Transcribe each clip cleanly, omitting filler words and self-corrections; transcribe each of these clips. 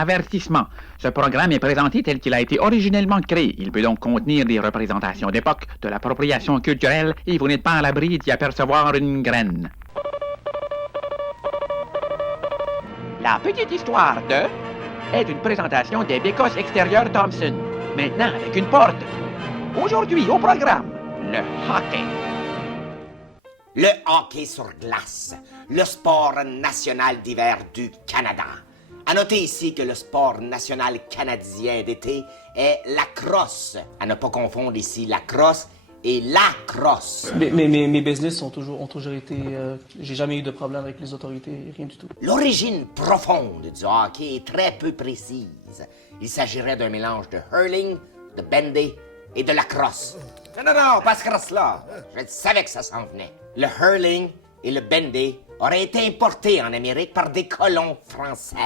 Avertissement. Ce programme est présenté tel qu'il a été originellement créé. Il peut donc contenir des représentations d'époque, de l'appropriation culturelle, et vous n'êtes pas à l'abri d'y apercevoir une graine. La petite histoire de est une présentation des Bécosses extérieures Thomson. Maintenant avec une porte. Aujourd'hui au programme, le hockey. Le hockey sur glace, le sport national d'hiver du Canada. À noter ici que le sport national canadien d'été est la crosse. À ne pas confondre ici la crosse et la crosse. Mes business ont toujours été... j'ai jamais eu de problème avec les autorités, rien du tout. L'origine profonde du hockey est très peu précise. Il s'agirait d'un mélange de hurling, de bandy et de lacrosse. Non, pas ce crosse-là. Je savais que ça s'en venait. Le hurling et le bandy auraient été importés en Amérique par des colons français.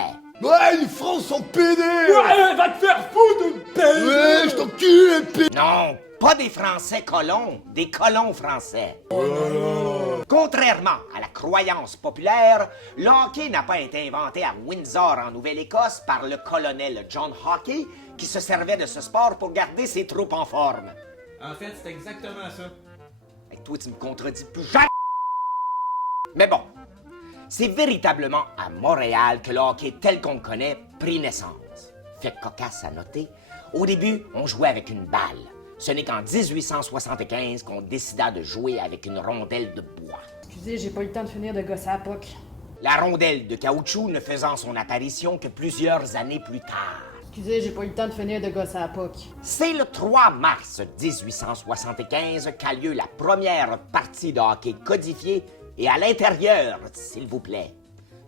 Ouais, les Français sont pédés! Ouais, va te faire foutre, pédé! Ouais, je t'encule, pédé! Non, pas des Français colons, des colons français. Contrairement à la croyance populaire, le hockey n'a pas été inventé à Windsor, en Nouvelle-Écosse, par le colonel John Hockey, qui se servait de ce sport pour garder ses troupes en forme. En fait, c'est exactement ça. Et toi, tu me contredis plus jamais. Mais bon, c'est véritablement à Montréal que le hockey tel qu'on le connaît prit naissance. Fait cocasse à noter, au début, on jouait avec une balle. Ce n'est qu'en 1875 qu'on décida de jouer avec une rondelle de bois. Excusez, j'ai pas eu le temps de finir de gosser à POC. La rondelle de caoutchouc ne faisant son apparition que plusieurs années plus tard. Excusez, j'ai pas eu le temps de finir de gosser à POC. C'est le 3 mars 1875 qu'a lieu la première partie de hockey codifiée et à l'intérieur, s'il vous plaît.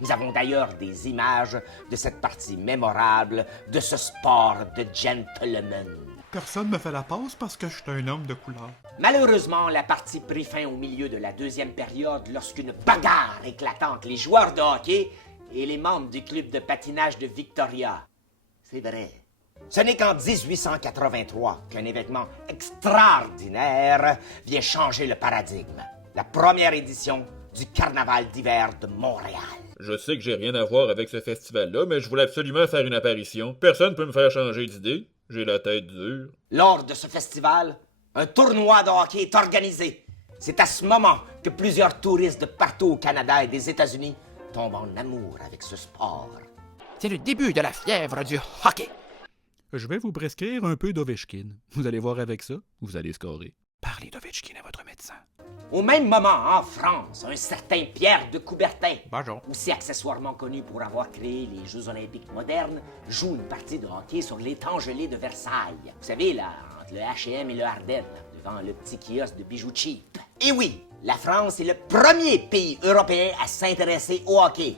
Nous avons d'ailleurs des images de cette partie mémorable de ce sport de gentleman. Personne me fait la passe parce que je suis un homme de couleur. Malheureusement, la partie prit fin au milieu de la deuxième période lorsqu'une bagarre éclata entre les joueurs de hockey et les membres du club de patinage de Victoria. C'est vrai. Ce n'est qu'en 1883 qu'un événement extraordinaire vient changer le paradigme. La première édition du Carnaval d'hiver de Montréal. Je sais que j'ai rien à voir avec ce festival-là, mais je voulais absolument faire une apparition. Personne peut me faire changer d'idée. J'ai la tête dure. Lors de ce festival, un tournoi de hockey est organisé. C'est à ce moment que plusieurs touristes de partout au Canada et des États-Unis tombent en amour avec ce sport. C'est le début de la fièvre du hockey. Je vais vous prescrire un peu d'Ovechkin. Vous allez voir avec ça, vous allez scorer. Parlez d'Ovechkin à votre médecin. Au même moment, en France, un certain Pierre de Coubertin, Bonjour. aussi accessoirement connu pour avoir créé les Jeux olympiques modernes, joue une partie de hockey sur l'étang gelé de Versailles. Vous savez, là, entre le H&M et le Ardennes, devant le petit kiosque de bijoux cheap. Et oui, la France est le premier pays européen à s'intéresser au hockey.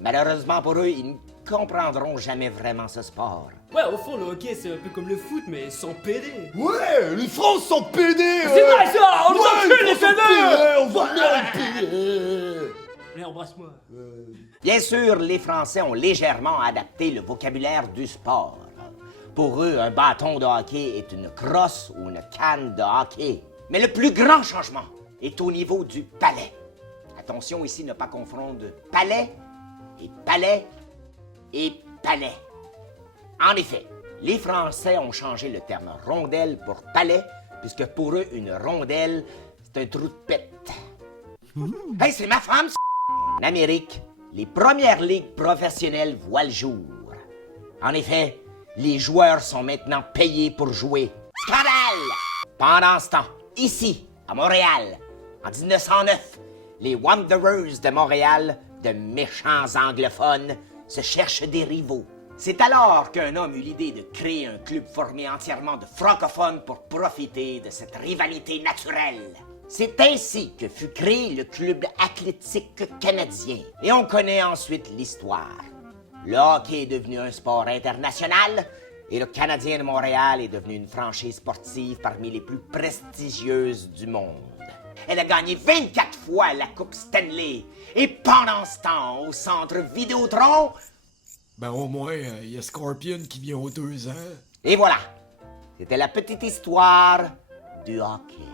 Malheureusement pour eux, ils ne comprendront jamais vraiment ce sport. Ouais, au fond, le hockey, c'est un peu comme le foot, mais sans pédé. Ouais, les Français sont pédés! C'est vrai ça! On nous encule, les pédés! pédés! On va bien les payer! Allez, embrasse-moi. Bien sûr, les Français ont légèrement adapté le vocabulaire du sport. Pour eux, un bâton de hockey est une crosse ou une canne de hockey. Mais le plus grand changement est au niveau du palais. Attention ici, ne pas confondre palais et palais et palais. En effet, les Français ont changé le terme rondelle pour palais, puisque pour eux, une rondelle, c'est un trou de pète. Hey, c'est ma femme, En Amérique, les premières ligues professionnelles voient le jour. En effet, les joueurs sont maintenant payés pour jouer. Scandale! Pendant ce temps, ici, à Montréal, en 1909, les Wanderers de Montréal, de méchants anglophones, se cherchent des rivaux. C'est alors qu'un homme eut l'idée de créer un club formé entièrement de francophones pour profiter de cette rivalité naturelle. C'est ainsi que fut créé le club athlétique canadien. Et on connaît ensuite l'histoire. Le hockey est devenu un sport international et le Canadien de Montréal est devenu une franchise sportive parmi les plus prestigieuses du monde. Elle a gagné 24 fois la Coupe Stanley. Et pendant ce temps, au centre Vidéotron... Ben au moins, il y a Scorpion qui vient aux 2 ans. Et voilà, c'était la petite histoire du hockey.